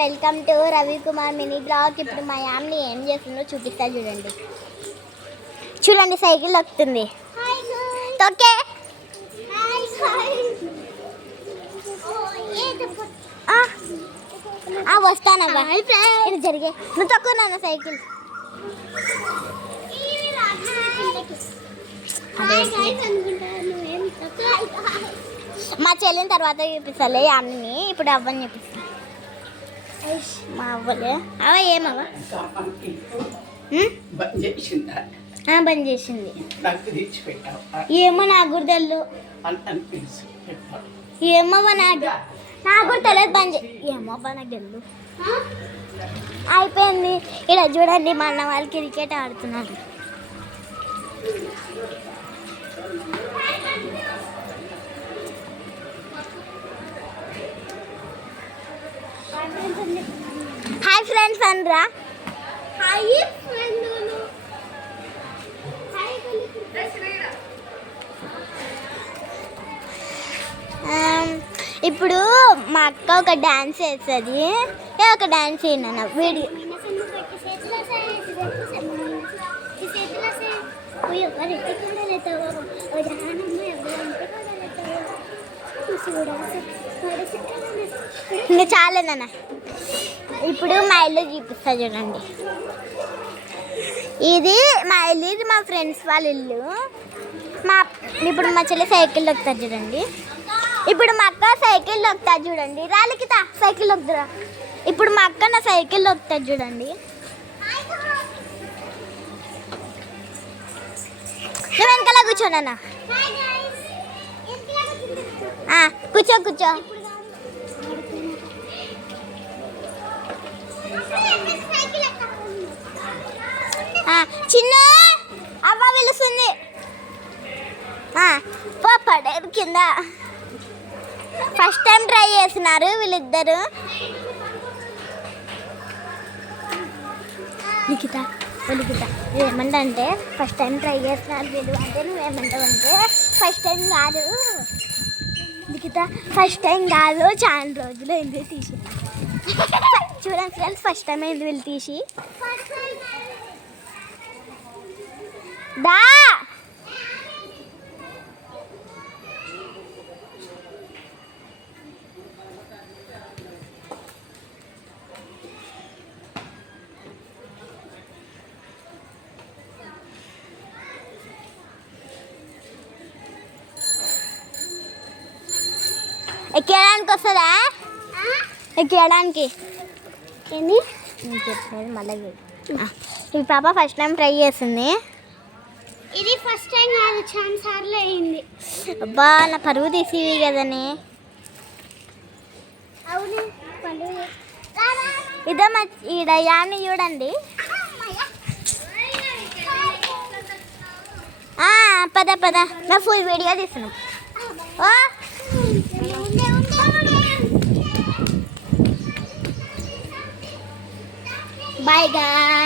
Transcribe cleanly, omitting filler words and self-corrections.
Welcome to Ravikumar mini blog. ఇప్పుడు మా యామ్ని ఏం చేస్తుందో చూపిస్తా చూడండి. చూడండి సైకిల్ తొక్కుతుంది. తొక్కే వస్తానవ్వా ఇది జరిగే నువ్వు తక్కువ సైకిల్. మా చెల్లిన తర్వాత చూపిస్తాలే అన్ని. ఇప్పుడు అవ్వని చూపిస్తా. మా అవ్వలే అవ ఏమవ్వ బంద్ చేసింది. ఏమో నాకు కూడా తెలు. ఏమవ్వ నాకు కూడా తెలియదు బంద్ ఏమో నాకు తెలు. అయిపోయింది. ఇలా చూడండి మా అన్న వాళ్ళు క్రికెట్ ఆడుతున్నారు. హాయ్ ఫ్రెండ్స్ అనరా. ఇప్పుడు మా అక్క ఒక డాన్స్ వేస్తుంది. ఒక డాన్స్ అయినా వీడియో ఇంకా చాలేనా. ఇప్పుడు మా ఇల్లు చూపిస్తా చూడండి. ఇది మా ఇల్లు, ఇది మా ఫ్రెండ్స్ వాళ్ళ ఇల్లు. ఇప్పుడు మా చెల్లి సైకిల్ తొక్కుతారు చూడండి. ఇప్పుడు మా అక్క సైకిల్ తొక్కుతారు చూడండి. రాలికితా సైకిల్ తొక్కుతురా. ఇప్పుడు మా అక్క నా సైకిల్ తొక్కుతారు చూడండి. నువ్వు వెనకాల కూర్చోనన్నా. కూర్చో కూర్చో. చిన్న అవ్వ పిలుస్తుంది. పడేది కింద. ఫస్ట్ టైం ట్రై చేస్తున్నారు వీళ్ళిద్దరు. లిఖిత ఏమంటే ఫస్ట్ టైం ట్రై చేస్తున్నారు వీళ్ళు అంటే నువ్వేమంటావంటే ఫస్ట్ టైం కాదు లిఖిత, ఫస్ట్ టైం కాదు చాలా రోజులు అయింది తీసి. చూడండి ఫ్రెండ్స్ ఫస్ట్ టైం అయింది వీళ్ళు తీసి. దా ఎక్కడానికి వస్తుందా? ఎక్కడానికి ఏంది చెప్పలేదు మళ్ళీ. ఈ పాప ఫస్ట్ టైం ట్రై చేస్తుంది. ఇది ఫస్ట్ టైం కాదు చాలా సార్లు అయింది. అబ్బా నా పరువు తీసివి కదని. అవును ఇదో మా ఈడ యాన్ని చూడండి. పద పద నా ఫుల్ వీడియో తీస్తున్నాం. Bye guys.